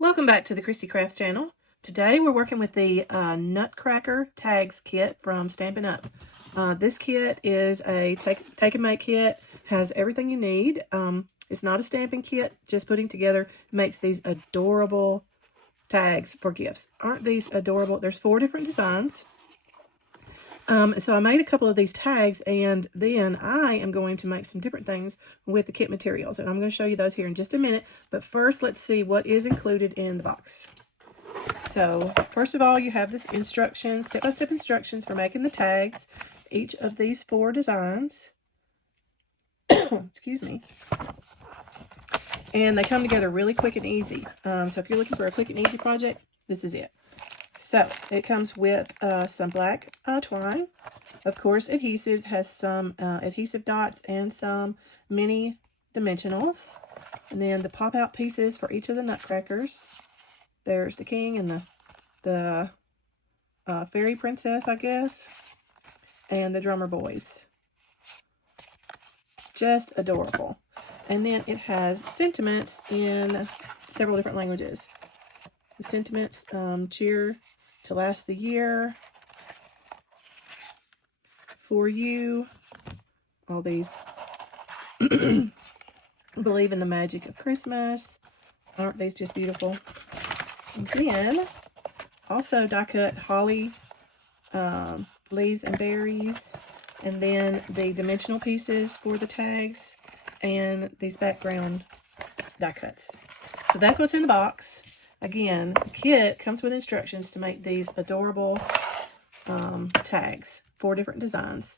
Welcome back to the Christie Crafts channel. Today we're working with the Nutcracker Tags Kit from Stampin' Up. This kit is a take and make kit, has everything you need. It's not a stamping kit, just putting together makes these adorable tags for gifts. Aren't these adorable? There's 4 different designs. So I made a couple of these tags, and then I am going to make some different things with the kit materials, and I'm going to show you those here in just a minute. But first, let's see what is included in the box. So first of all, you have this instructions, step-by-step instructions for making the tags. Each of these 4 designs, excuse me, and they come together really quick and easy. So if you're looking for a quick and easy project, this is it. So it comes with some black twine. Of course, adhesive has some adhesive dots and some mini dimensionals. And then the pop-out pieces for each of the nutcrackers. There's the king and the fairy princess, I guess, and the drummer boys. Just adorable. And then it has sentiments in several different languages. The sentiments, cheer to last the year, for you, all these, believe in the magic of Christmas. Aren't these just beautiful? And then also die cut holly, leaves and berries, and then the dimensional pieces for the tags and these background die cuts. So that's what's in the box. Again, the kit comes with instructions to make these adorable tags, 4 different designs,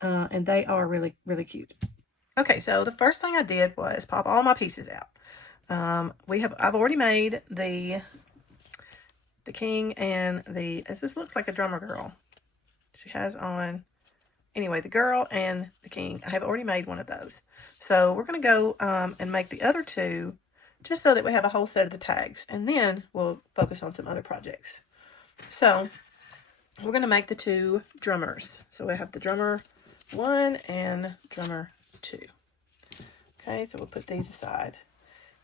and they are really, really cute. Okay, so the first thing I did was pop all my pieces out. I've already made the king and this looks like a drummer girl. She has on, anyway, the girl and the king. I have already made one of those. So we're going to go and make the other 2, just so that we have a whole set of the tags, and then we'll focus on some other projects. So we're going to make the 2 drummers. So we have the drummer 1 and drummer 2. Okay, so we'll put these aside.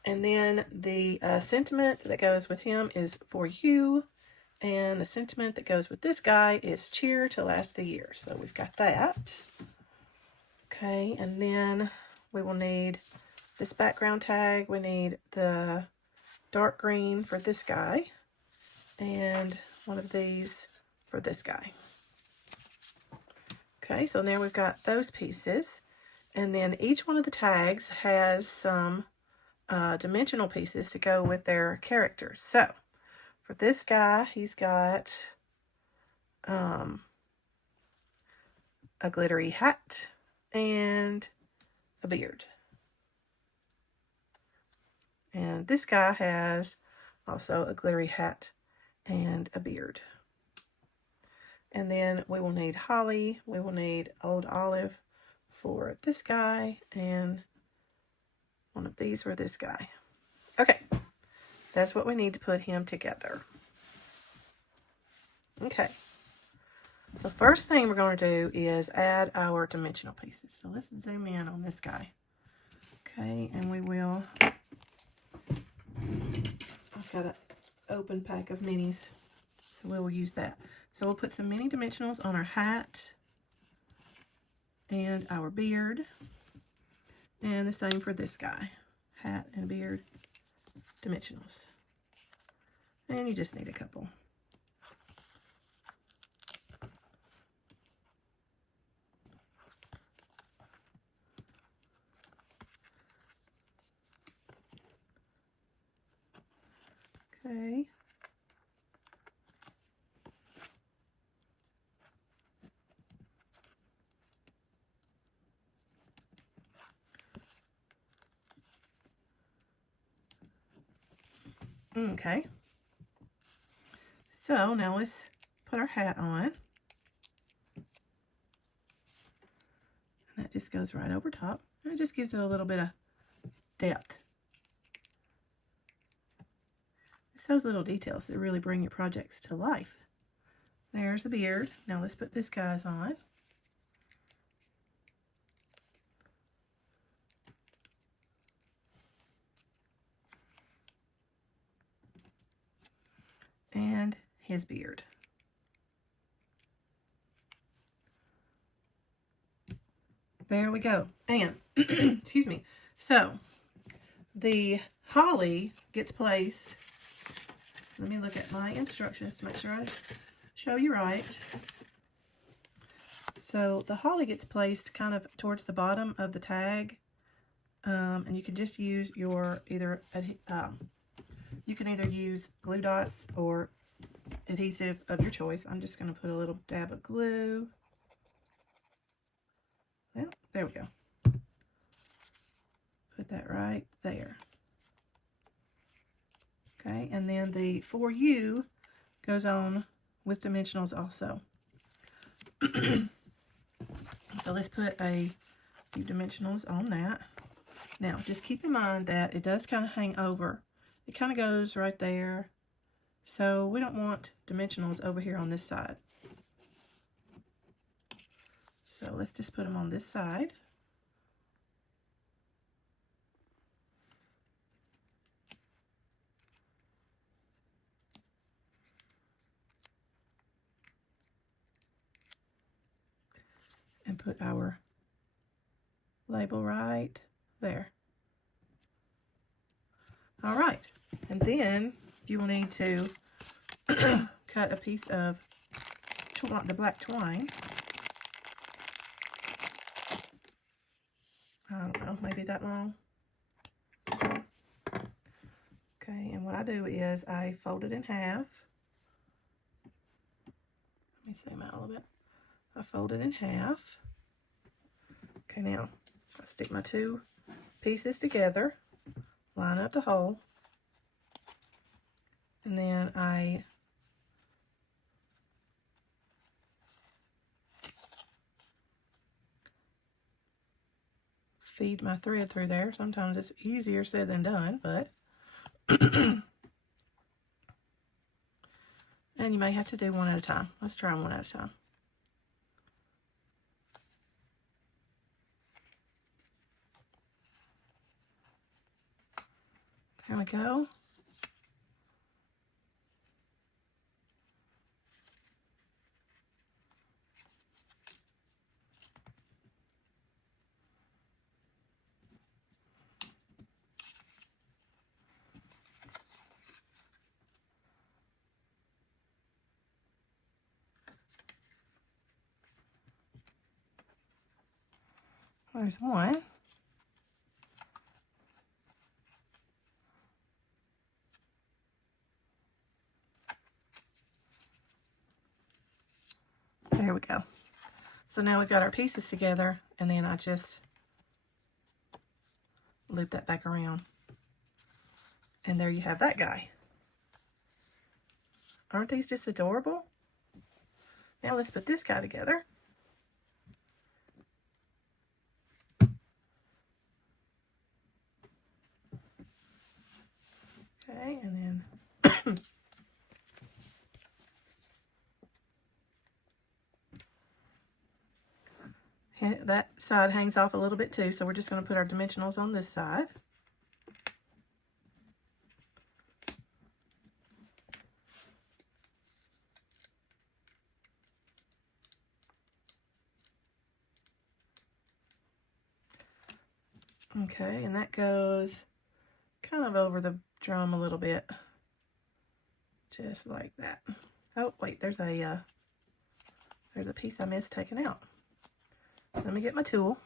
And then the sentiment that goes with him is for you, and the sentiment that goes with this guy is cheer to last the year. So we've got that. Okay, and then we will need this background tag. We need the dark green for this guy, and one of these for this guy. Okay, so now we've got those pieces, and then each one of the tags has some dimensional pieces to go with their characters. So for this guy, he's got a glittery hat and a beard. And this guy has also a glittery hat and a beard. And then we will need holly. We will need old olive for this guy, and one of these for this guy. Okay, that's what we need to put him together. Okay, so first thing we're going to do is add our dimensional pieces. So let's zoom in on this guy. Okay, and we will, I've got an open pack of minis, so we will use that. So we'll put some mini dimensionals on our hat and our beard, and the same for this guy, hat and beard dimensionals. And you just need a couple. Okay. Okay. So now let's put our hat on. And that just goes right over top. And it just gives it a little bit of depth. It's those little details that really bring your projects to life. There's the beard. Now let's put this guy's on. his beard. There we go. And, excuse me. So, the holly gets placed. Let me look at my instructions to make sure I show you right. So, the holly gets placed kind of towards the bottom of the tag. And you can just use your you can either use glue dots or adhesive of your choice. I'm just going to put a little dab of glue. Well, there we go. Put that right there. Okay, and then the for you goes on with dimensionals also. So let's put a few dimensionals on that. Now, just keep in mind that it does kind of hang over. It kind of goes right there. So we don't want dimensionals over here on this side. So let's just put them on this side. And put our label right there. All right, and then you will need to cut a piece of the black twine. I don't know, maybe that long. Okay, and what I do is I fold it in half. Let me zoom out a little bit. I fold it in half. Okay, now I stick my two pieces together, line up the hole, and then I feed my thread through there. Sometimes it's easier said than done, but and you may have to do one at a time. Let's try one at a time. There we go. There's one. There we go. So now we've got our pieces together, and then I just loop that back around. And there you have that guy. Aren't these just adorable? Now let's put this guy together. Okay, and then that side hangs off a little bit too, so we're just going to put our dimensionals on this side. Okay, and that goes kind of over the drum a little bit, just like that. Oh wait, there's a piece I missed taking out. Let me get my tool.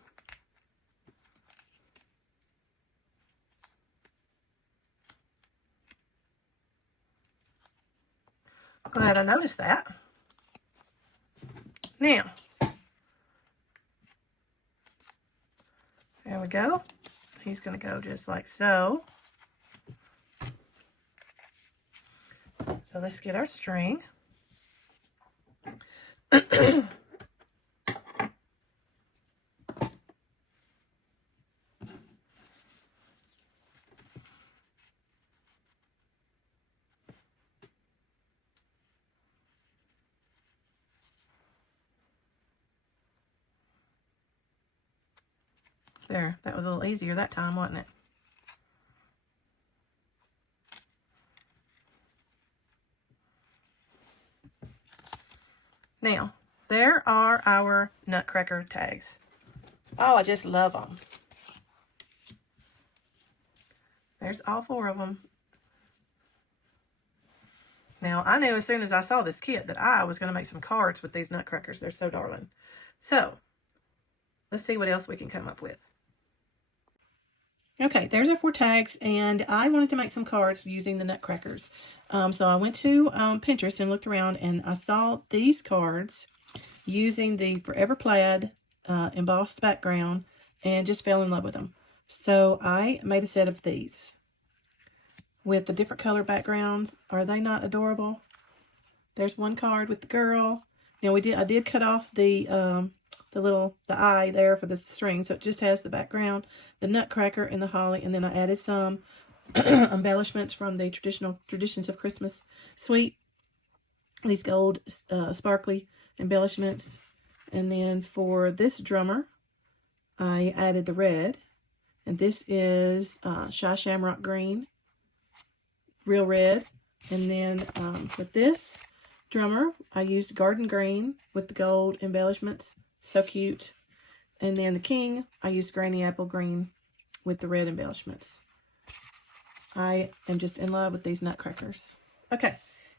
Glad I noticed that. Now, there we go. He's going to go just like so. So let's get our string. There, that was a little easier that time, wasn't it? Now, there are our Nutcracker tags. Oh, I just love them. There's all 4 of them. Now, I knew as soon as I saw this kit that I was going to make some cards with these Nutcrackers. They're so darling. So, let's see what else we can come up with. Okay, there's our 4 tags, and I wanted to make some cards using the Nutcrackers. So I went to Pinterest and looked around, and I saw these cards using the Forever Plaid embossed background and just fell in love with them. So I made a set of these with the different color backgrounds. Are they not adorable? There's one card with the girl. Now I did cut off the eye there for the string, so it just has the background, the Nutcracker and the holly, and then I added some embellishments from the Traditions of Christmas suite. These gold sparkly embellishments. And then for this drummer, I added the red, and this is Shy Shamrock Green, real red. And then for this drummer, I used Garden Green with the gold embellishments. So cute. And then the king, I used Granny Apple Green with the red embellishments. I am just in love with these Nutcrackers. Okay,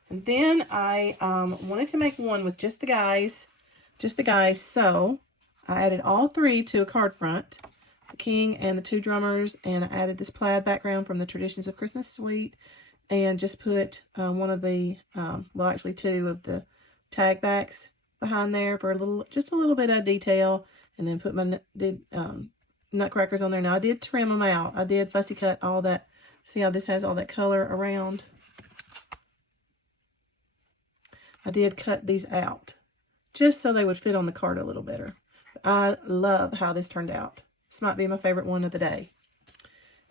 and then I wanted to make one with just the guys, so I added all 3 to a card front, the king and the 2 drummers, and I added this plaid background from the Traditions of Christmas suite, and just put one of the, well, actually 2 of the tag backs behind there for just a little bit of detail, and then put my Nutcrackers on there. Now I did trim them out. I did fussy cut all that. See how this has all that color around? I did cut these out just so they would fit on the card a little better. I love how this turned out. This might be my favorite one of the day.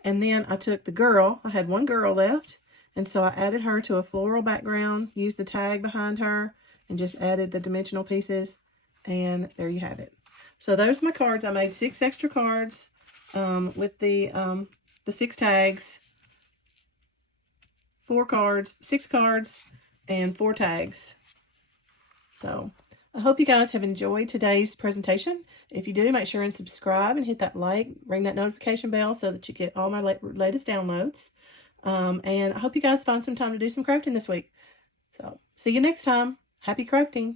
And then I took the girl. I had one girl left, and so I added her to a floral background, used the tag behind her, and just added the dimensional pieces, and there you have it. So those are my cards. I made 6 extra cards with the 6 tags, 4 cards, 6 cards, and 4 tags. So I hope you guys have enjoyed today's presentation. If you do, make sure and subscribe and hit that like, ring that notification bell so that you get all my latest downloads. And I hope you guys find some time to do some crafting this week. So see you next time. Happy crafting.